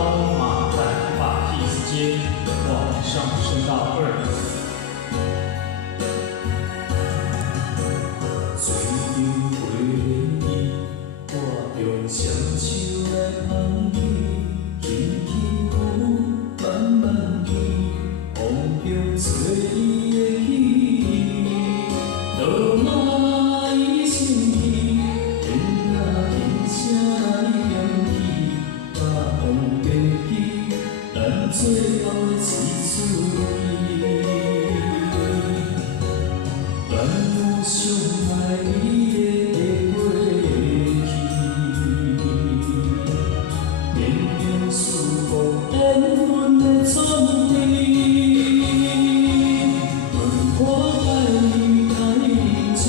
高马兰法蒂斯街往上升到2。水中飞涟漪，我用双手来捧你，轻轻抚，慢慢牵，风中吹伊的戏，落马伊心意，天涯轻声来嫌弃，把风飞去，咱最后的一次恋。咱有相爱你的过去，绵绵思慕缘分的创治。问我爱你太认真，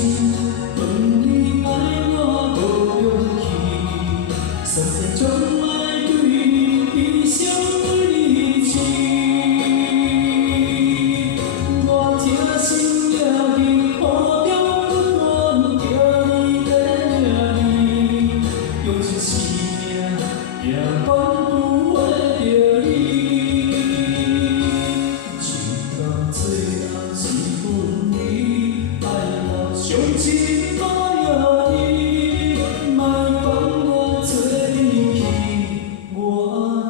问你爱我无勇气，三世将爱对你一生为情。我听心也认。用尽生命也换不回着你，情到最后是分离，爱到伤心我也你，莫讲我做你去，我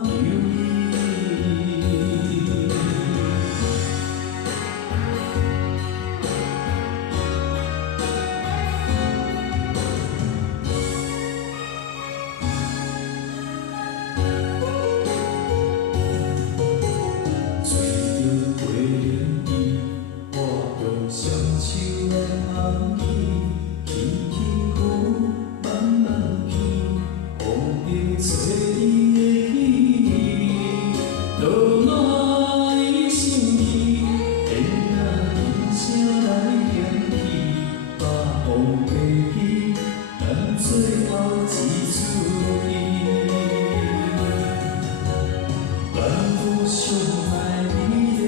留你。双手来捧你，轻轻抚，慢慢牵，风中吹伊的戏，落马伊心意，天涯轻声来嫌弃，把风飞去，咱最后一次恋。咱有相爱你的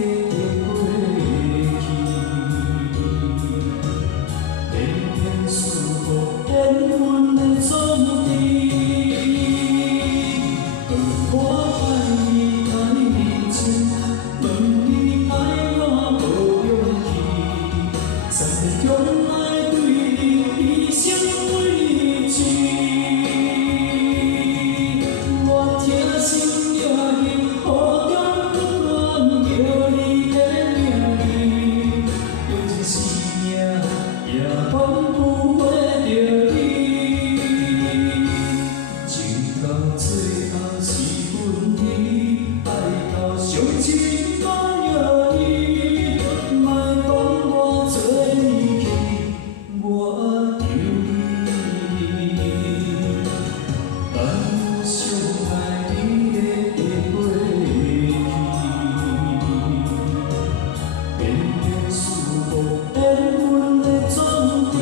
过去。缘分的创治，问我爱你太认真，问你爱我无勇气，三世将爱对你一生为情。我听心也认，雨中温暖叫你的名字，用尽生命也换不回。到最后是分离，爱到伤心我也你，莫讲我做你去，我留你。咱有相爱你的过去，绵绵思慕缘分的创治。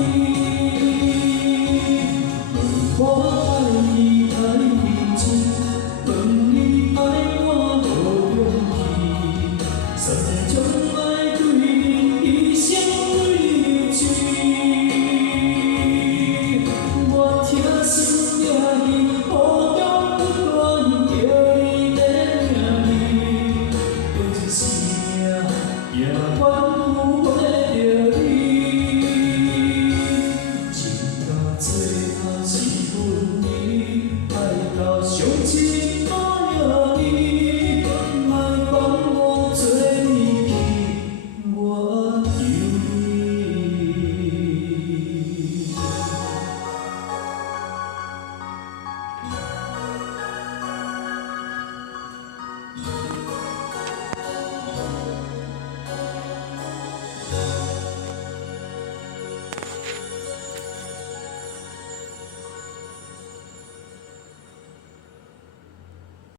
问我爱你太认真，问你爱我无勇气，三世将爱对你一生为情。我听心也认，雨中温暖叫你的名字，用尽生命也换不回着你。情到最后是分离，爱到伤心。